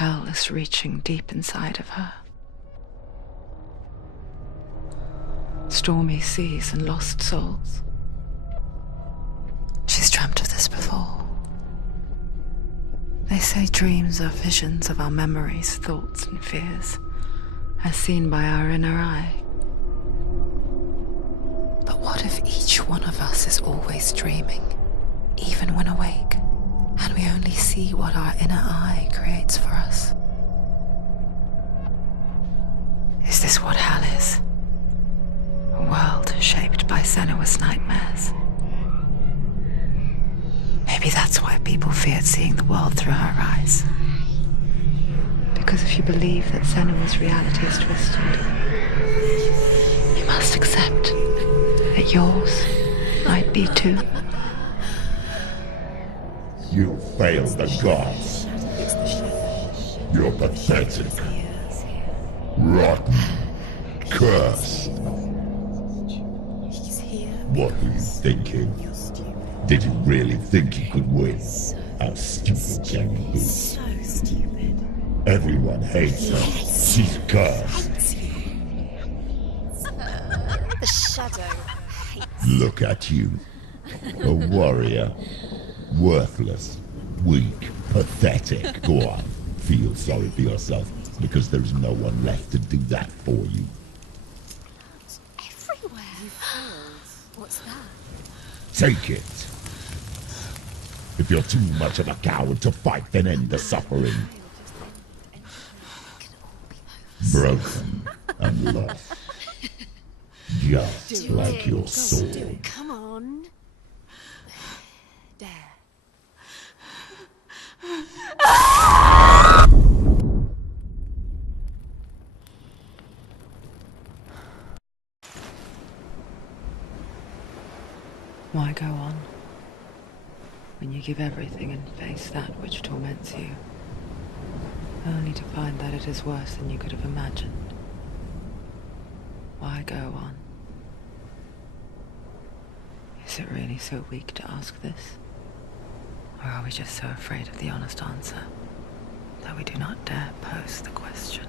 Hell is reaching deep inside of her. Stormy seas and lost souls. She's dreamt of this before. They say dreams are visions of our memories, thoughts, and fears, as seen by our inner eye. But what if each one of us is always dreaming, even when awake, and we only see what our inner eye creates for us? Is this what hell is? A world shaped by Senua's nightmares. Maybe that's why people feared seeing the world through her eyes. Because if you believe that Senua's reality is twisted, you must accept that yours might be too. You failed the gods. You're pathetic. Rotten. Cursed. What were you thinking? Did you really think you could win? How stupid can you be? So stupid. Everyone hates her. She's cursed. The shadow hates. Look at you. A warrior. Worthless. Weak. Pathetic. Go on. Feel sorry for yourself, because there's no one left to do that for you. Everywhere. What's that? Take it. If you're too much of a coward to fight, then end the suffering. Broken and lost. Just like your soul. Come on. Dare. Why go on when you give everything and face that which torments you, only to find that it is worse than you could have imagined? Why go on? Is it really so weak to ask this? Or are we just so afraid of the honest answer that we do not dare pose the question?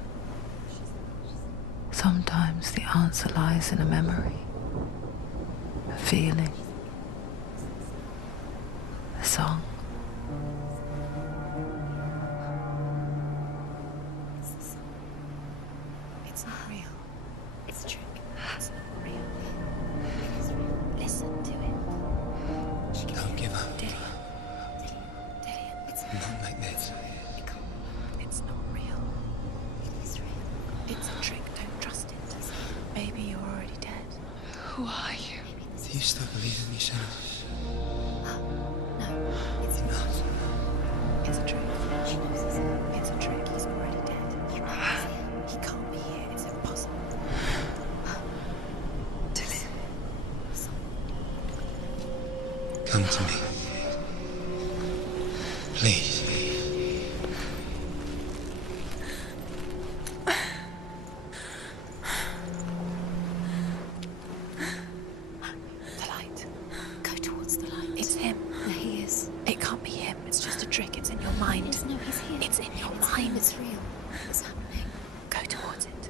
Sometimes the answer lies in a memory, a feeling, a song. It's not real. It's a trick. It's not real. It's real. Listen to it. Don't give up. Dillian. It's Not like this. It's not real. It is real. It's a trick. Don't trust it. Maybe you're already dead. Who are you? Do you still believe in me, Shannon? No, it's not. It's a trick. She knows it's him. It's a trick. He's already dead. He can't be here. It's impossible. Dillian. Come to me. Please. The light. Go towards the light. It's him. There he is. It can't be him. It's just a trick. It's in your mind. No, he's here. It's in your mind. It's real. It's happening. Go towards it.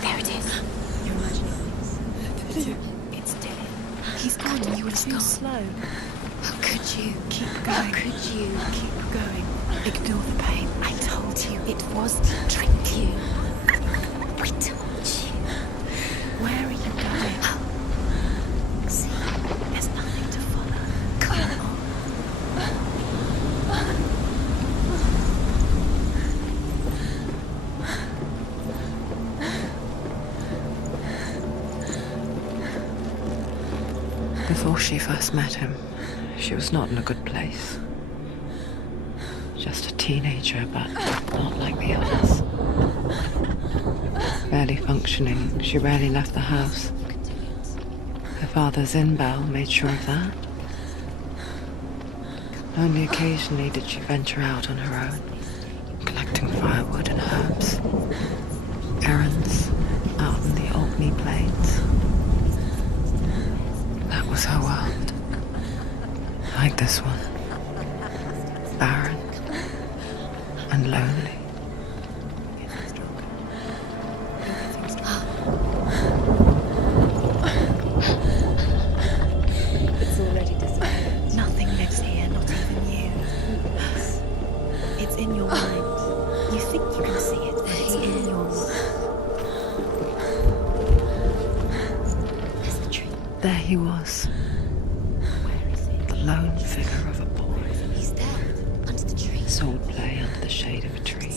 There it is. You're imagining things. It's Dillian. He's gone. You were too slow. How could you? Keep going. How could you? Keep going. Ignore the pain. I told you it was to trick you. I told you. Where are you going? See, there's nothing to follow. Come on. Before she first met him, she was not in a good place. Just a teenager, but not like the others. Barely functioning, she rarely left the house. Her father's in-bell made sure of that. Only occasionally did she venture out on her own, collecting firewood and herbs. Errands out on the Orkney plains. That was her world. Like this one. Barren and lonely. It's already disappeared. Nothing lives here, not even you. It's in your mind. You think you can see it, but it's in your mind. There's the tree. There he was, Where is it? the lone figure of a boy. He's there, under the tree. Swordplay under the shade of a tree.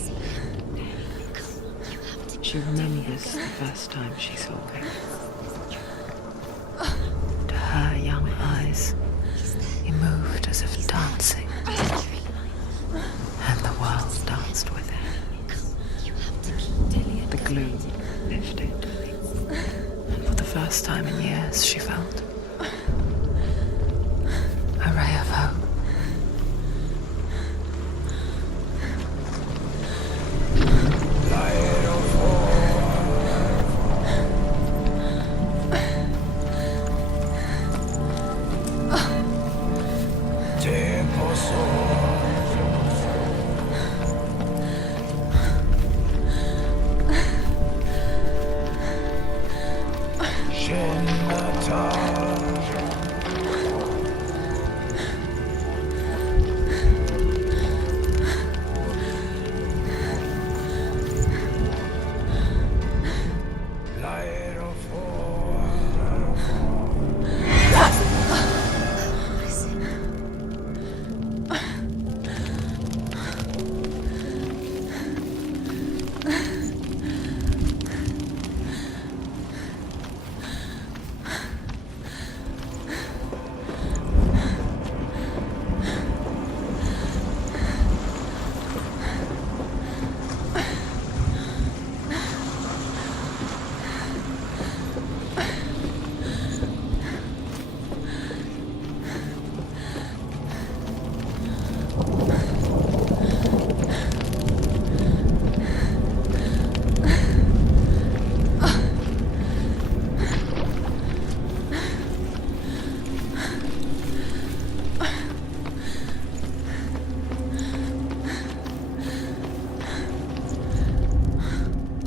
She remembers the first time she saw him. To her young eyes, he moved as if dancing, and the world danced with him. The gloom lifted, and for the first time in years she felt a ray of hope.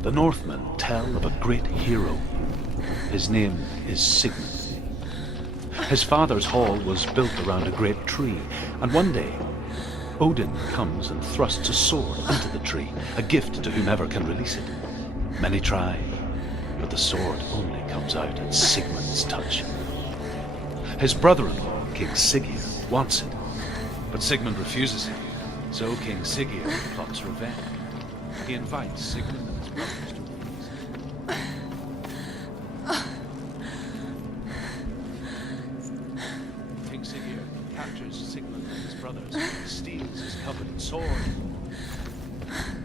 The Northmen tell of a great hero. His name is Sigmund. His father's hall was built around a great tree, and one day Odin comes and thrusts a sword into the tree, a gift to whomever can release it. Many try, but the sword only comes out at Sigmund's touch. His brother-in-law, King Siggeir, wants it, but Sigmund refuses it, so King Siggeir plots revenge. He invites Sigmund and his brothers to a feast. King Siggeir captures Sigmund and his brothers, steals his coveted sword,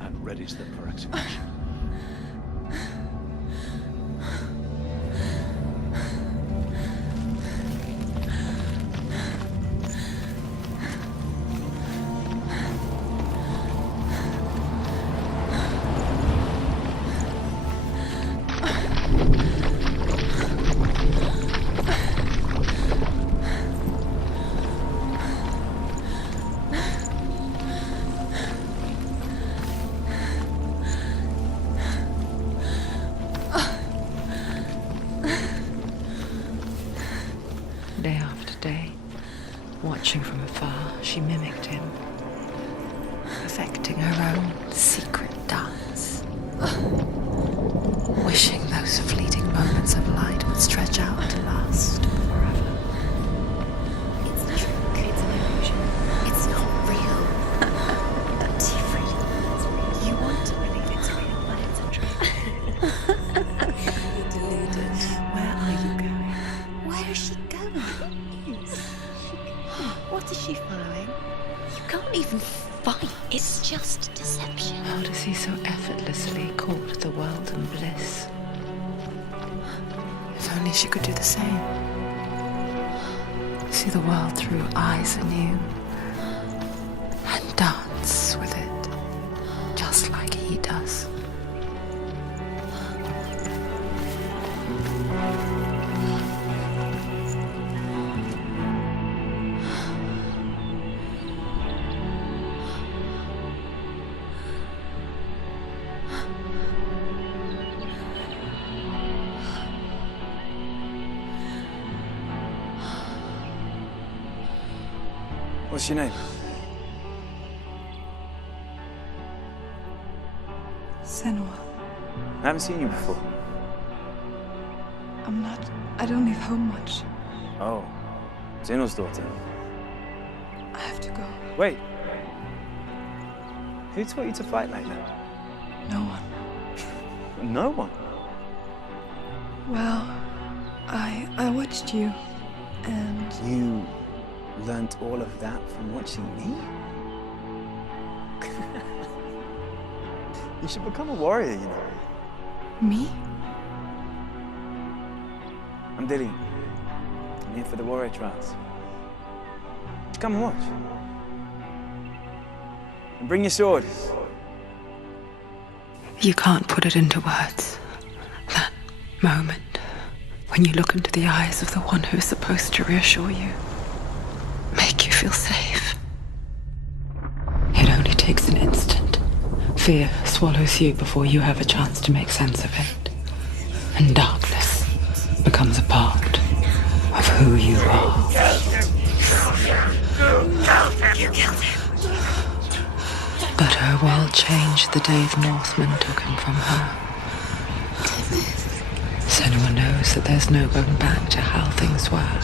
and readies them for execution. Day after day, watching from afar, she mimicked him, perfecting her own secret dance, wishing those fleeting moments of light would stretch out to last forever. It's a trick. It's an illusion. It's not real. But different. You want to believe it's real, but it's a trick. You're deluded. Where are you going? Where is she going? What is she following? You can't even fight. It's just deception. How does As he so effortlessly caught the world in bliss. If only she could do the same. See the world through eyes anew. And dance with it. Just like he does. What's your name? Senua. I haven't seen you before. I don't leave home much. Oh, Zenua's daughter. I have to go. Wait. Who taught you to fight like that? No one. No one. Well, I watched you, and You learnt all of that from watching me? You should become a warrior, you know. me? I'm Dillian. I'm here for the warrior trials. Come and watch. And bring your sword. You can't put it into words. That moment when you look into the eyes of the one who is supposed to reassure you, make you feel safe. It only takes an instant. Fear swallows you before you have a chance to make sense of it. And darkness becomes a part of who you are. But her world changed the day the Northmen took him from her. Senua knows that there's no going back to how things were.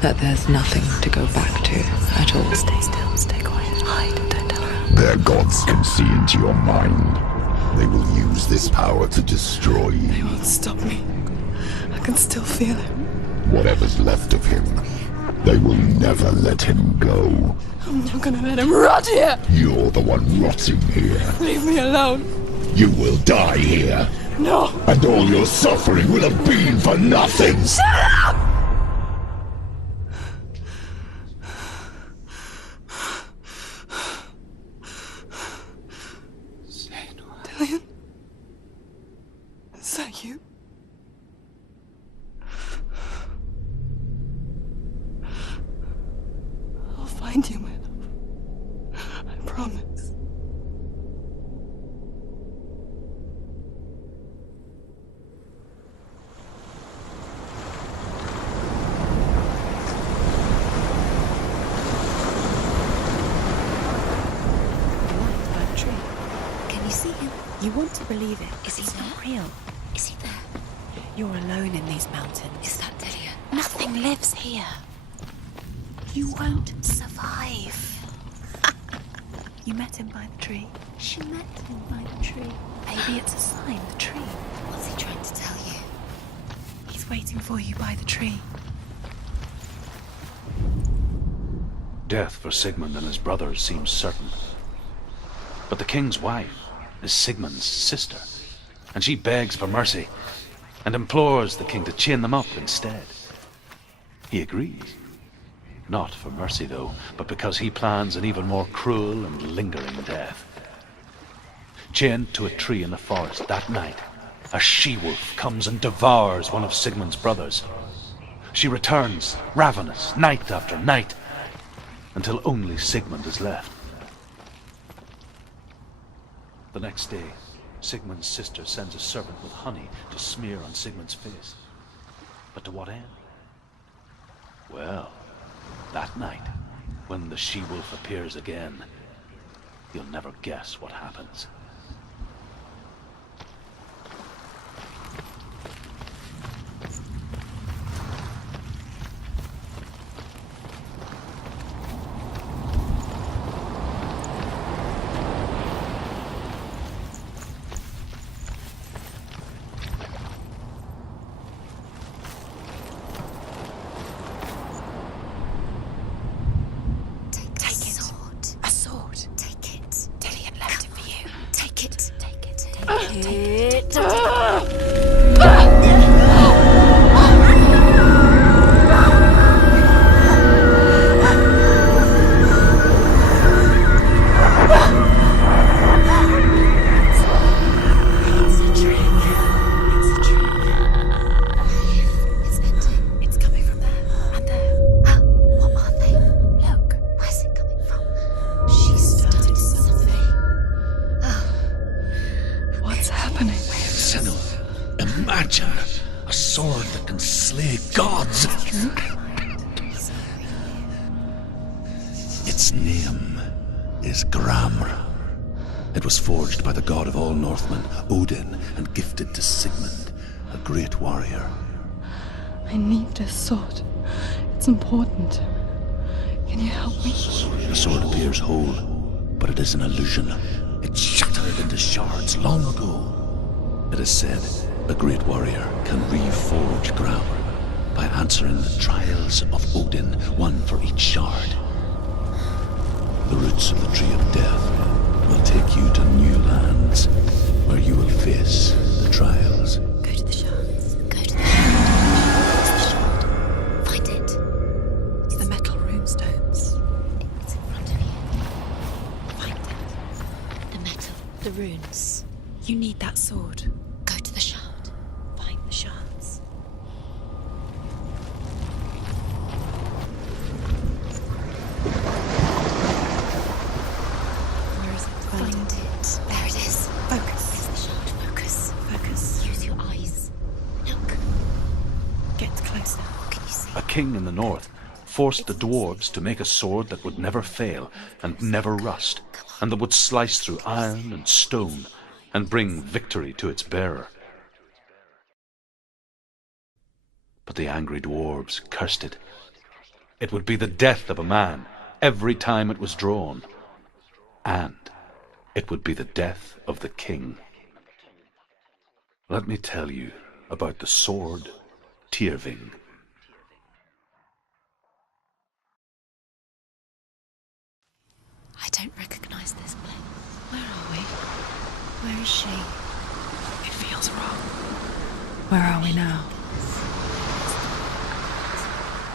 That there's nothing to go back to at all. Stay still, stay quiet, hide, don't tell her. Their gods can see into your mind. They will use this power to destroy you. They won't stop me. I can still feel it. Whatever's left of him, they will never let him go. I'm not gonna let him rot here. You're the one rotting here. Leave me alone. You will die here. No. And all your suffering will have been for nothing. Shut up! Dillian? Is that you? I'll find you, my love. I promise. That tree. Can you see him? You want to believe it. Is he It's there? not real. Is he there? You're alone in these mountains. Is that Dillian? Nothing lives here. You won't survive. You met him by the tree. She met him by the tree. Maybe it's a sign, the tree. What's he trying to tell you? He's waiting for you by the tree. Death for Sigmund and his brothers seems certain. But the king's wife is Sigmund's sister, and she begs for mercy and implores the king to chain them up instead. He agrees. Not for mercy, though, but because he plans an even more cruel and lingering death. Chained to a tree in the forest that night, a she-wolf comes and devours one of Sigmund's brothers. She returns, ravenous, night after night, until only Sigmund is left. The next day, Sigmund's sister sends a servant with honey to smear on Sigmund's face. But to what end? Well, that night, when the she-wolf appears again, you'll never guess what happens. Take a sword. A sword. Take it. Dillian, treasure. A sword that can slay gods. Its name is Gramr. It was forged by the god of all Northmen, Odin, and gifted to Sigmund, a great warrior. I need this sword. It's important. Can you help me? The sword appears whole, but it is an illusion. It shattered into shards long ago. It is said a great warrior can reforge Gramr by answering the trials of Odin, one for each shard. The roots of the Tree of Death will take you to new lands where you will face the trials. Go to the shards. Go to the shard. What's the shard? Find it. It's the metal runestones. It's in front of you. Find it. The metal. The runes. You need that sword. Go to the shard. Find the shards. Where is it? Find it. There it is. Focus. There's the shard. Focus. Focus. Use your eyes. Look. Get closer. What can you see? A king in the north forced the dwarves to make a sword that would never fail and never rust, and that would slice through iron and stone and bring victory to its bearer. But the angry dwarves cursed it. It would be the death of a man every time it was drawn, and it would be the death of the king. Let me tell you about the sword Tyrving. I don't recognize this place. Where are we? Where is she? It feels wrong. Where are we now?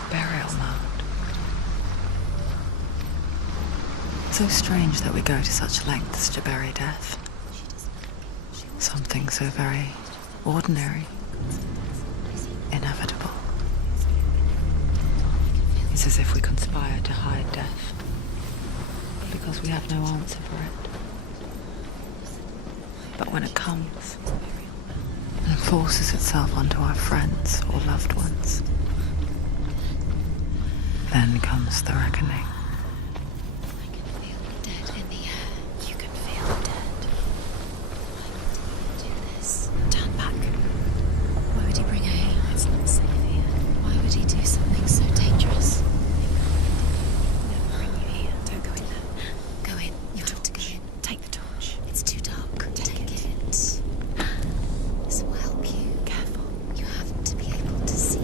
Burial mound. So strange that we go to such lengths to bury death. Something so very ordinary, inevitable. It's as if we conspire to hide death, because we have no answer for it. But when it comes and forces itself onto our friends or loved ones, then comes the reckoning. I can feel the dead in the air. You can feel the dead. Why would he do this? Turn back. Why would he bring her here? It's not safe here. Why would he do something so dangerous? Never bring you here. Don't go in there. Go in. You have to go in. Take the torch. It's too dark. Take it. This will help you. Careful. You have to be able to see.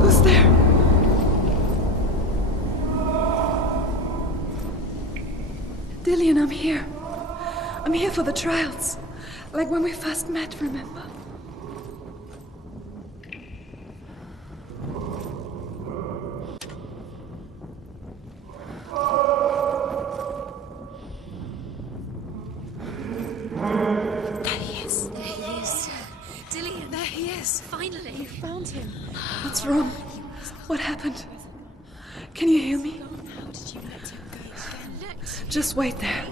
Who's there? Dillian, I'm here. I'm here for the trials. Like when we first met, remember? There he is. There he is. Dillian. There he is. Finally. You found him. What's wrong? What happened? Can you hear me? How did you let him go? Just wait there.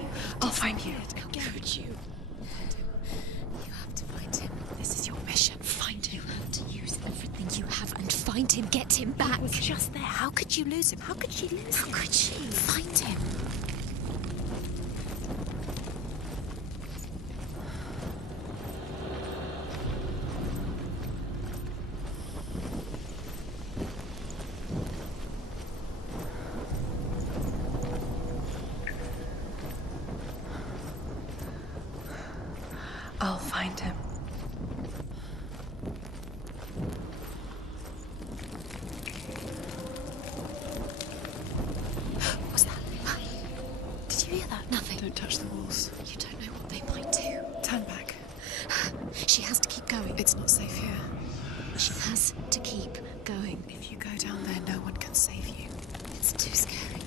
I'll find you. How could you? You have to find him. This is your mission. Find him. You have to use everything you have and find him. Get him back. He was just there. How could you lose him? How could you lose him? How could you? Find him. I'll find him. What's that? Did you hear that? Nothing. Don't touch the walls. You don't know what they might do. Turn back. She has to keep going. It's not safe here. She has to keep going. If you go down there, no one can save you. It's too scary.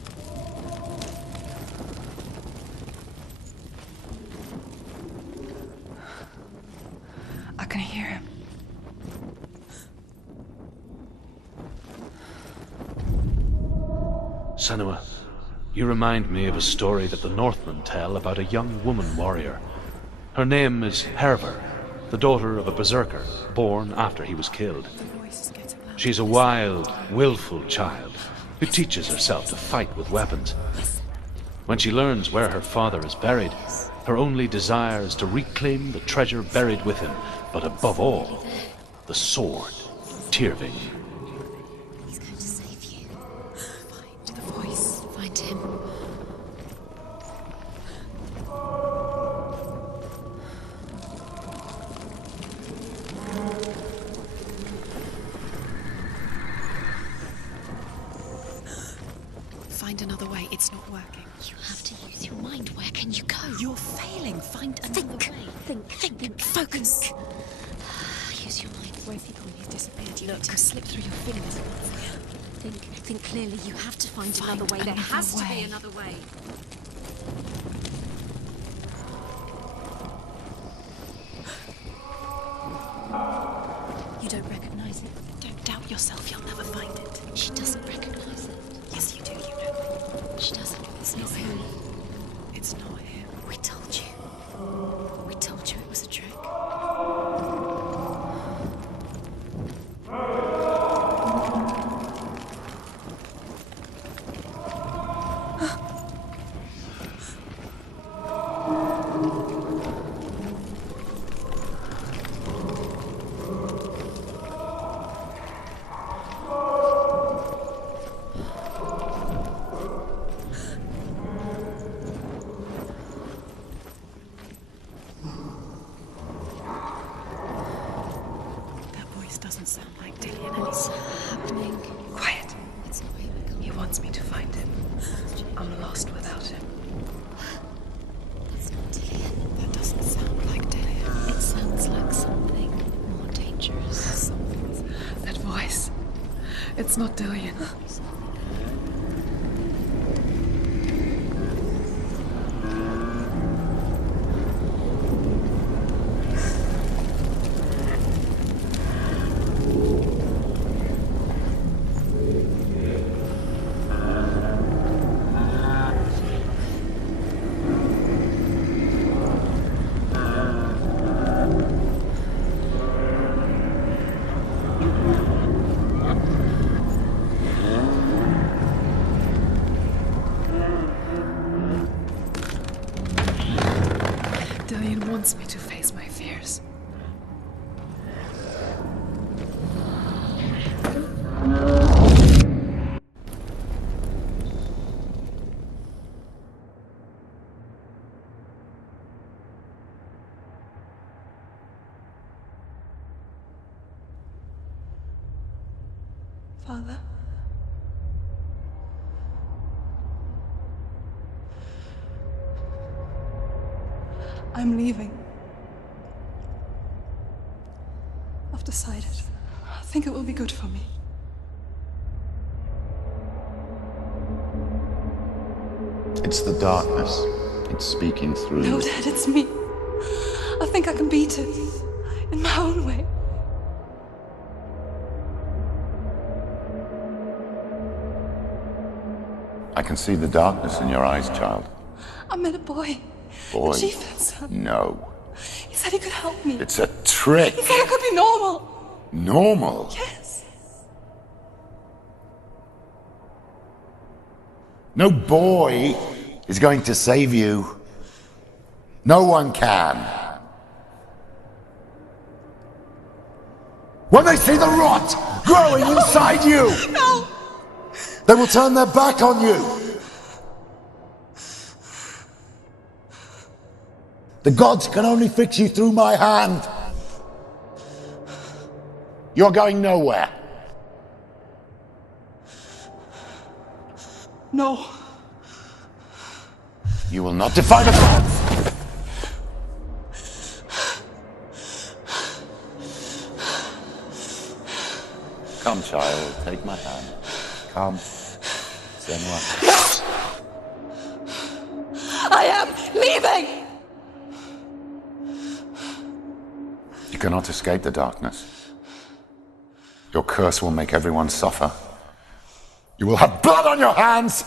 I can hear him. Senua, You remind me of a story that the Northmen tell about a young woman warrior. Her name is Hervor, the daughter of a berserker, born after he was killed. She's a wild, willful child who teaches herself to fight with weapons. When she learns where her father is buried, her only desire is to reclaim the treasure buried with him, but above all, the sword, Tyrving. He's going to save you. Find the voice. Find him. Find another way. It's not working. You have to use your mind. Where can you go? You're failing. Find another way. Think. Focus. Use your mind. Where's he gone? He's disappeared. You need to slip through your fingers. Think clearly. You have to find another way. There has to to be another way. You don't recognize it. Don't doubt yourself. You'll never find it. She doesn't recognize it. Yes, you do. You know. She doesn't. It's not him. It's not him. We told you. We told you it was a trick. Doesn't sound like Dillian. What's happening? Quiet. It's not him. He wants me to find him. I'm lost without him. It's not Dillian. That doesn't sound like Dillian. It sounds like something more dangerous. That voice. It's not Dillian. Dillian wants me to face my fears. Father? I'm leaving. I've decided. I think it will be good for me. It's the darkness. It's speaking through No, you. Dad, it's me. I think I can beat it. In my own way. I can see the darkness in your eyes, child. I met a boy. Boy. The chieftain's son. No. He said he could help me. It's a trick. He said I could be normal. Normal. Yes. No boy is going to save you. No one can. When they see the rot growing inside you, No! they will turn their back on you. The gods can only fix you through my hand. You're going nowhere. No. You will not defy the gods. Come, child, take my hand. Come. Senua. I am leaving! You cannot escape the darkness. Your curse will make everyone suffer. You will have blood on your hands!